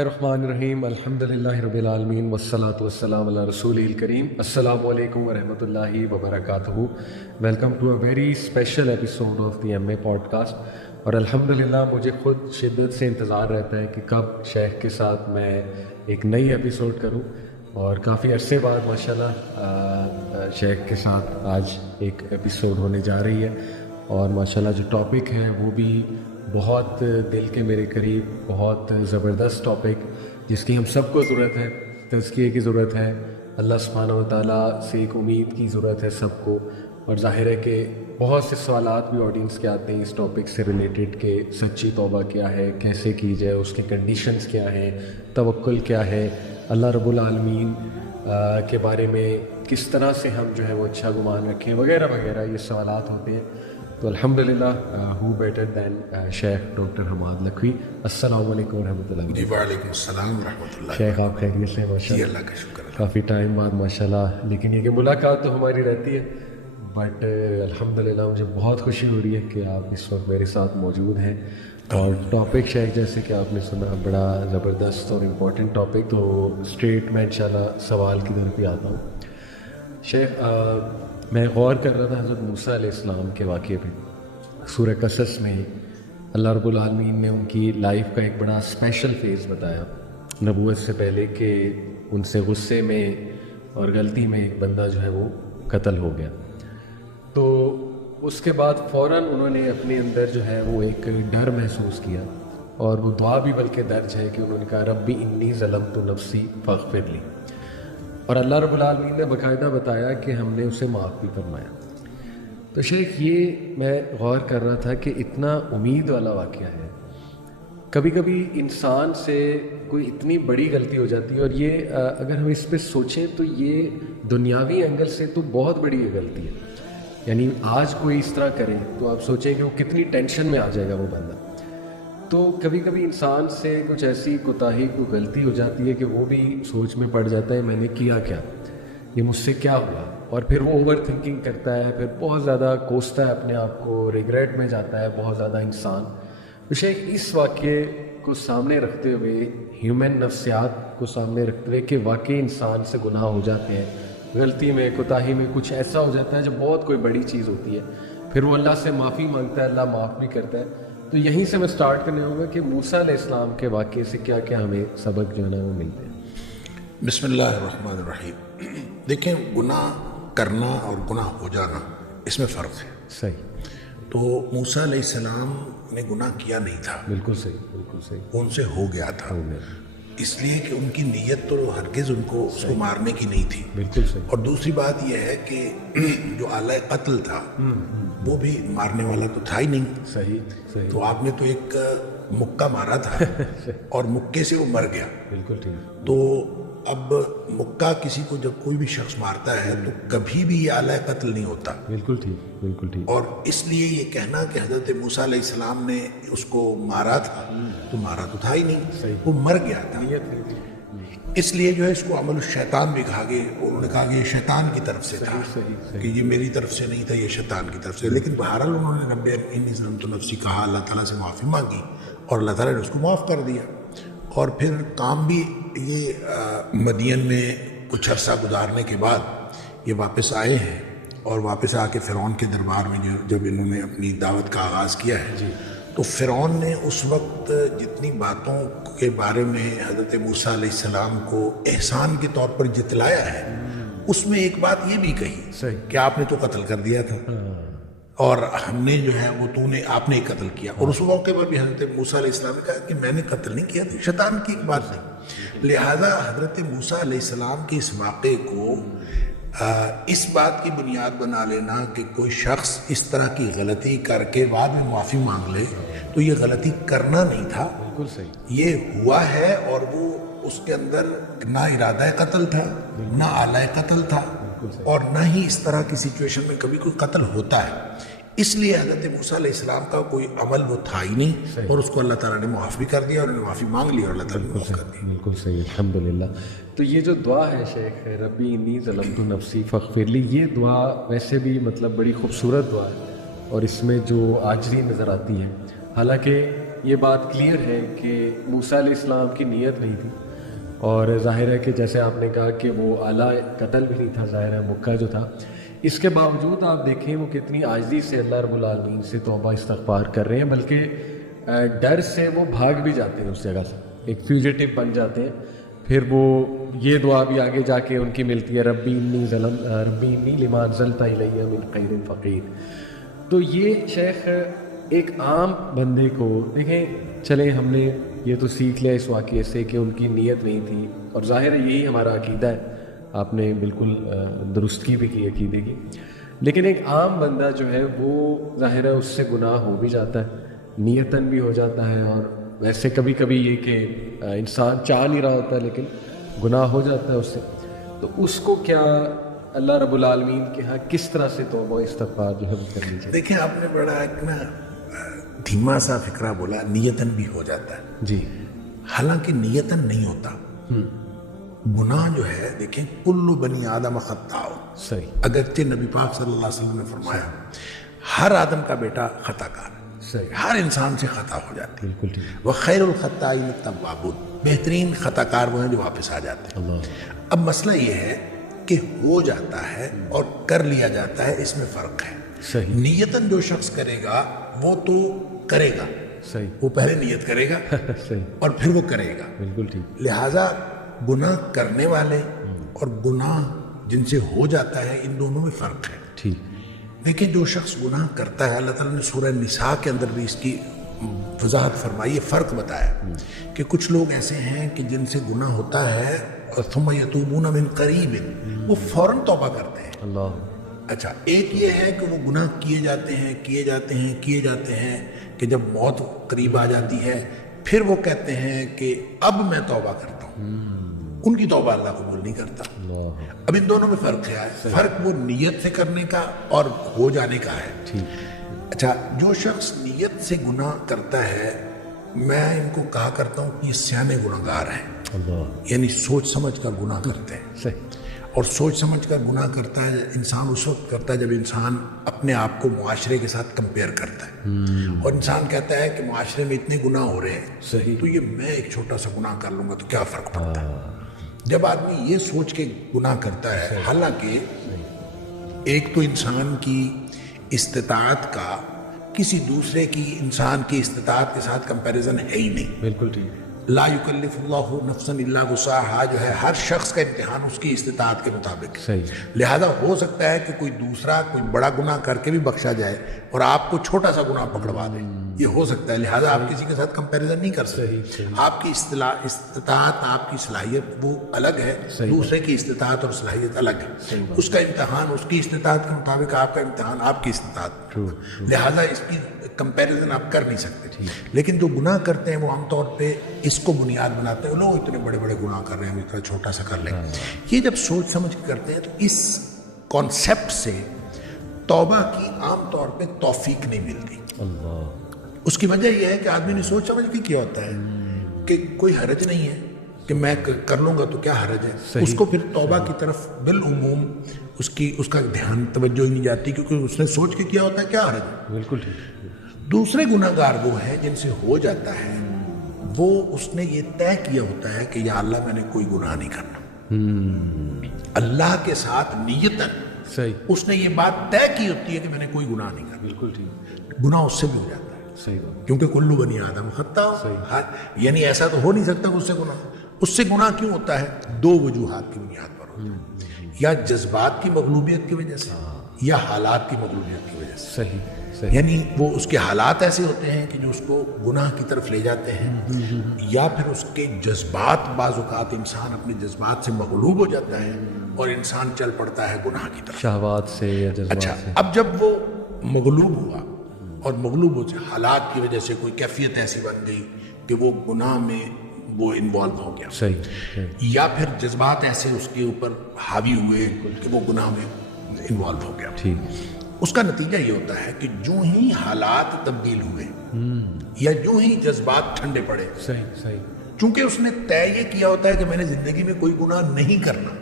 الرحمن الرحیم الحمدللہ رب العالمین والصلاة والسلام علی رسول الکریم. السلام علیکم ورحمۃ اللہ وبرکاتہ. Welcome to a very special episode of the M A podcast. اور الحمدللہ مجھے خود شدت سے انتظار رہتا ہے کہ کب شیخ کے ساتھ میں ایک نئی ایپیسوڈ کروں، اور کافی عرصے بعد ماشاءاللہ شیخ کے ساتھ آج ایک ایپیسوڈ ہونے جا رہی ہے. اور ماشاءاللہ جو ٹاپک ہے وہ بھی بہت دل کے میرے قریب، بہت زبردست ٹاپک جس کی ہم سب کو ضرورت ہے. تزکیے کی ضرورت ہے، اللہ سبحانہ و تعالیٰ سے ایک امید کی ضرورت ہے سب کو. اور ظاہر ہے کہ بہت سے سوالات بھی آڈینس کے آتے ہیں اس ٹاپک سے ریلیٹڈ کہ سچی توبہ کیا ہے، کیسے کی جائے، اس کے کنڈیشنز کیا ہیں، توکل کیا ہے، اللہ رب العالمین کے بارے میں کس طرح سے ہم جو ہے وہ اچھا گمان رکھیں، وغیرہ وغیرہ یہ سوالات ہوتے ہیں. تو الحمدللہ ہو بیٹر دین شیخ ڈاکٹر حماد لکھوی. السلام علیکم ورحمۃ اللہ. جی وعلیکم السلام ورحمۃ اللہ. شیخ آپ خیریت سے؟ ماشاء جی اللہ اللہ کا شکر ہے. کافی ٹائم بعد ماشاء اللہ، لیکن یہ کہ ملاقات تو ہماری رہتی ہے، بٹ الحمدللہ مجھے بہت خوشی ہو رہی ہے کہ آپ اس وقت میرے ساتھ موجود ہیں. اور ٹاپک شیخ جیسے کہ آپ نے سنا بڑا زبردست اور امپورٹنٹ ٹاپک. تو اسٹریٹ میں انشاءاللہ سوال کی طرف ہی آتا ہوں. شیخ میں غور کر رہا تھا حضرت موسیٰ علیہ السلام کے واقعے پہ. سورہ قصص میں اللہ رب العالمین نے ان کی لائف کا ایک بڑا اسپیشل فیز بتایا نبوت سے پہلے، کہ ان سے غصے میں اور غلطی میں ایک بندہ جو ہے وہ قتل ہو گیا. تو اس کے بعد فوراً انہوں نے اپنے اندر جو ہے وہ ایک ڈر محسوس کیا، اور وہ دعا بھی بلکہ درج ہے کہ انہوں نے کہا ربی انی ظلمت نفسی فاغفر لی. اور اللہ رب العالمین نے باقاعدہ بتایا کہ ہم نے اسے معاف بھی فرمایا. تو شیخ یہ میں غور کر رہا تھا کہ اتنا امید والا واقعہ ہے. کبھی کبھی انسان سے کوئی اتنی بڑی غلطی ہو جاتی ہے، اور یہ اگر ہم اس پہ سوچیں تو یہ دنیاوی اینگل سے تو بہت بڑی غلطی ہے. یعنی آج کوئی اس طرح کرے تو آپ سوچیں کہ وہ کتنی ٹینشن میں آ جائے گا وہ بندہ. تو کبھی کبھی انسان سے کچھ ایسی کوتاہی کو غلطی ہو جاتی ہے کہ وہ بھی سوچ میں پڑ جاتا ہے میں نے کیا کیا، یہ مجھ سے کیا ہوا، اور پھر وہ اوور تھنکنگ کرتا ہے، پھر بہت زیادہ کوستا ہے اپنے آپ کو، ریگریٹ میں جاتا ہے بہت زیادہ انسان. تو شیخ اس واقعے کو سامنے رکھتے ہوئے، ہیومن نفسیات کو سامنے رکھتے ہوئے کہ واقعی انسان سے گناہ ہو جاتے ہیں، غلطی میں کوتاہی میں کچھ ایسا ہو جاتا ہے جو بہت کوئی بڑی چیز ہوتی ہے، پھر وہ اللہ سے معافی مانگتا ہے، اللہ معاف بھی کرتا ہے. تو یہیں سے میں سٹارٹ کرنے ہوگا کہ موسیٰ علیہ السلام کے واقعے سے کیا کیا ہمیں سبق جو ہے نا وہ ملتے ہیں. بسم اللہ الرحمن الرحیم. دیکھیں، گناہ کرنا اور گناہ ہو جانا اس میں فرق ہے. صحیح. تو موسیٰ علیہ السلام نے گناہ کیا نہیں تھا. بالکل صحیح، بالکل صحیح. وہ ان سے ہو گیا تھا، اس لیے کہ ان کی نیت تو ہرگز ان کو اس کو مارنے کی نہیں تھی. بالکل صحیح. اور دوسری بات یہ ہے کہ جو آلہ قتل تھا وہ بھی مارنے والا تو تھا ہی نہیں. صحیح صحیح. تو آپ نے تو ایک مکہ مارا تھا اور مکے سے وہ مر گیا. بالکل ٹھیک. تو اب مکہ کسی کو جب کوئی بھی شخص مارتا ہے تو کبھی بھی یہ آلہ قتل نہیں ہوتا. بالکل ٹھیک، بالکل ٹھیک. اور اس لیے یہ کہنا کہ حضرت موسیٰ علیہ السلام نے اس کو مارا تھا، تو مارا تو تھا ہی نہیں، وہ مر گیا تھا. اس لیے جو ہے اس کو عمل الشیطان بھی کہا گیا. انہوں نے کہا کہ یہ شیطان کی طرف سے تھا، کہ یہ میری طرف سے نہیں تھا، یہ شیطان کی طرف سے. لیکن بہرحال انہوں نے رب انی ظلمت نفسی کہا، اللہ تعالیٰ سے معافی مانگی، اور اللہ تعالیٰ نے اس کو معاف کر دیا. اور پھر کام بھی یہ مدین میں کچھ عرصہ گزارنے کے بعد یہ واپس آئے ہیں، اور واپس آ کے فرعون کے دربار میں جب انہوں نے اپنی دعوت کا آغاز کیا ہے تو فرعون نے اس وقت جتنی باتوں کے بارے میں حضرت موسیٰ علیہ السلام کو احسان کے طور پر جتلایا ہے، اس میں ایک بات یہ بھی کہی کہ آپ نے تو قتل کر دیا تھا، اور ہم نے جو ہے وہ آپ نے قتل کیا. اور اس موقع پر بھی حضرت موسیٰ علیہ السلام نے کہا کہ میں نے قتل نہیں کیا تھا، شیطان کی ایک بات نہیں. لہٰذا حضرت موسیٰ علیہ السلام کے اس واقعے کو اس بات کی بنیاد بنا لینا کہ کوئی شخص اس طرح کی غلطی کر کے بعد میں معافی مانگ لے تو یہ غلطی کرنا نہیں تھا. بالکل صحیح. یہ ہوا ہے، اور وہ اس کے اندر نہ ارادہ قتل تھا، نہ آلہ قتل تھا، اور نہ ہی اس طرح کی سچویشن میں کبھی کوئی قتل ہوتا ہے. اس لیے حضرت موسیٰ علیہ السلام کا کوئی عمل وہ تھا ہی نہیں، اور اس کو اللہ تعالیٰ نے معاف بھی کر دیا، اور انہوں نے معافی مانگ لی اور اللہ تعالیٰ نے معاف کر دیا. بالکل صحیح. الحمدللہ. تو یہ جو دعا ہے شیخ ربی انی ظلمت نفسی فاغفر لی، یہ دعا ویسے بھی مطلب بڑی خوبصورت دعا ہے، اور اس میں جو عاجزی نظر آتی ہے. حالانکہ یہ بات کلیئر ہے کہ موسیٰ علیہ السلام کی نیت نہیں تھی، اور ظاہر ہے کہ جیسے آپ نے کہا کہ وہ اعلیٰ قتل بھی نہیں تھا، ظاہر ہے مکہ جو تھا، اس کے باوجود آپ دیکھیں وہ کتنی عاجزی سے اللہ رب العالمین سے توبہ استغفار کر رہے ہیں، بلکہ ڈر سے وہ بھاگ بھی جاتے ہیں اس جگہ سے، ایک فیوجیٹو بن جاتے ہیں. پھر وہ یہ دعا بھی آگے جا کے ان کی ملتی ہے، ربی انی لما انزلت الی من خیر فقیر. تو یہ شیخ ایک عام بندے کو دیکھیں، چلیں ہم نے یہ تو سیکھ لیا اس واقعے سے کہ ان کی نیت نہیں تھی، اور ظاہر ہے یہی ہمارا عقیدہ ہے، آپ نے بالکل درستگی بھی کی عقیدے کی. لیکن ایک عام بندہ جو ہے وہ ظاہر ہے اس سے گناہ ہو بھی جاتا ہے، نیتاً بھی ہو جاتا ہے، اور ویسے کبھی کبھی یہ کہ انسان چاہ نہیں رہا ہوتا لیکن گناہ ہو جاتا ہے اس سے. تو اس کو کیا اللہ رب العالمین کے ہاں کس طرح سے توبہ و استغفار جو ہے وہ کرنی چاہیے؟ دیکھیں آپ نے بڑا ایک نا دھیما سا فکرہ بولا، نیتاً بھی ہو جاتا ہے. جی. حالانکہ نیتاً نہیں ہوتا. گناہ جو ہے دیکھیں کل بنی آدم خطاء، صحیح. اگرچہ نبی پاک صلی اللہ علیہ وسلم نے فرمایا ہر آدم کا بیٹا خطا کار ہے، صحیح. ہر انسان سے خطا ہو جاتی ہے. بالکل ٹھیک. وخیر الخطائین التوابون، بہترین خطا کار وہ ہیں جو واپس آ جاتے ہیں. اللہ. اب مسئلہ یہ ہے کہ ہو جاتا ہے اور کر لیا جاتا ہے، اس میں فرق ہے. صحیح. نیتاً جو شخص کرے گا وہ تو کرے گا، صحیح. وہ پہلے نیت کرے گا صحیح. اور پھر وہ کرے گا. بالکل ٹھیک. لہٰذا گناہ کرنے والے اور گناہ جن سے ہو جاتا ہے ان دونوں میں فرق ہے. ٹھیک. دیکھیں جو شخص گناہ کرتا ہے، اللہ تعالیٰ نے سورہ نساء کے اندر بھی اس کی وضاحت فرمائی، یہ فرق بتایا کہ کچھ لوگ ایسے ہیں کہ جن سے گناہ ہوتا ہے اور ثم یتوبون من قریب، وہ فوراً توبہ کرتے ہیں. اللہ. اچھا، ایک یہ ہے کہ وہ گناہ کیے جاتے ہیں کہ جب موت قریب آ جاتی ہے پھر وہ کہتے ہیں کہ اب میں توبہ کرتا ہوں. ان کی توبہ اللہ قبول نہیں کرتا. اب ان دونوں میں فرق ہے. فرق وہ نیت سے کرنے کا اور ہو جانے کا ہے. اچھا، جو شخص نیت سے گناہ کرتا ہے میں ان کو کہا کرتا ہوں کہ یہ سیانے گناہ گار ہیں. اللہ. یعنی سوچ سمجھ کر گناہ کرتے ہیں. صحیح. اور سوچ سمجھ کر گناہ کرتا ہے انسان اس وقت کرتا ہے جب انسان اپنے آپ کو معاشرے کے ساتھ کمپیئر کرتا ہے اور انسان کہتا ہے کہ معاشرے میں اتنے گناہ ہو رہے ہیں، صحیح، تو یہ میں ایک چھوٹا سا گناہ کر لوں گا تو کیا فرق پڑتا ہے. جب آدمی یہ سوچ کے گناہ کرتا ہے، حالانکہ ایک تو انسان کی استطاعت کا کسی دوسرے کی انسان کی استطاعت کے ساتھ کمپیریزن ہے ہی نہیں. بالکل ٹھیک. لا یکلف اللہ نفسا الا وسعها جو ہے ہر شخص کا امتحان اس کی استطاعت کے مطابق. صحیح. لہذا ہو سکتا ہے کہ کوئی دوسرا کوئی بڑا گناہ کر کے بھی بخشا جائے اور آپ کو چھوٹا سا گناہ پکڑوا دے، یہ ہو سکتا ہے. لہذا آپ کسی کے ساتھ کمپیریزن نہیں کر سکتے. آپ کی استطاعت، آپ کی صلاحیت وہ الگ ہے، دوسرے کی استطاعت اور صلاحیت الگ ہے. اس کا امتحان اس کی استطاعت کے مطابق، آپ کا امتحان آپ کی استطاعت. لہذا اس کی کمپیریزن آپ کر نہیں سکتے. لیکن جو گناہ کرتے ہیں وہ عام طور پہ اس کو بنیاد بناتے ہیں، لوگ اتنے بڑے بڑے گناہ کر رہے ہیں، ہم اتنا چھوٹا سا کر لیں. یہ جب سوچ سمجھ کے کرتے ہیں تو اس کانسیپٹ سے توبہ کی عام طور پہ توفیق نہیں ملتی. اللہ. اس کی وجہ یہ ہے کہ آدمی نے سوچ سمجھ کے کیا ہوتا ہے کہ کوئی حرج نہیں ہے کہ میں کر لوں گا تو کیا حرج ہے. اس کو پھر توبہ کی طرف بالعموم اس کا دھیان توجہ ہی نہیں جاتی، کیونکہ اس نے سوچ کے کیا ہوتا ہے کیا حرج ہے. بالکل ٹھیک. دوسرے گناہ گار وہ ہیں جن سے ہو جاتا ہے، وہ اس نے یہ طے کیا ہوتا ہے کہ یا اللہ میں نے کوئی گناہ نہیں کرنا. اللہ کے ساتھ نیتاً صحیح. اس نے یہ بات طے کی ہوتی ہے کہ میں نے کوئی گناہ نہیں کرنا. بالکل ٹھیک. گناہ اس سے بھی ہو جاتا ہے. صحیح. کیونکہ کلو بنی آدم خطا، یعنی ایسا تو ہو نہیں سکتا کہ اس سے گناہ. اس سے گناہ کیوں ہوتا ہے؟ دو وجوہات کی بنیاد پر ہوتا ہے، یا جذبات کی مغلوبیت کی وجہ سے یا حالات کی مغلوبیت کی وجہ سے. صحیح. یعنی وہ اس کے حالات ایسے ہوتے ہیں کہ جو اس کو گناہ کی طرف لے جاتے ہیں، یا پھر اس کے جذبات، بعض اوقات انسان اپنے جذبات سے مغلوب ہو جاتا ہے اور انسان چل پڑتا ہے گناہ کی طرف، شہوات سے یا جذبات اچھا سے. اب جب وہ مغلوب ہوا اور مغلوب ہو حالات کی وجہ سے کوئی کیفیت ایسی بن گئی کہ وہ گناہ میں وہ انوالو ہو گیا، صحیح. یا پھر جذبات ایسے اس کے اوپر حاوی ہوئے کہ وہ گناہ میں انوالو ہو گیا. ٹھیک. اس کا نتیجہ یہ ہوتا ہے کہ جو ہی حالات تبدیل ہوئے یا جو ہی جذبات ٹھنڈے پڑے، صحیح. صحیح. چونکہ اس نے طے یہ کیا ہوتا ہے کہ میں نے زندگی میں کوئی گناہ نہیں کرنا،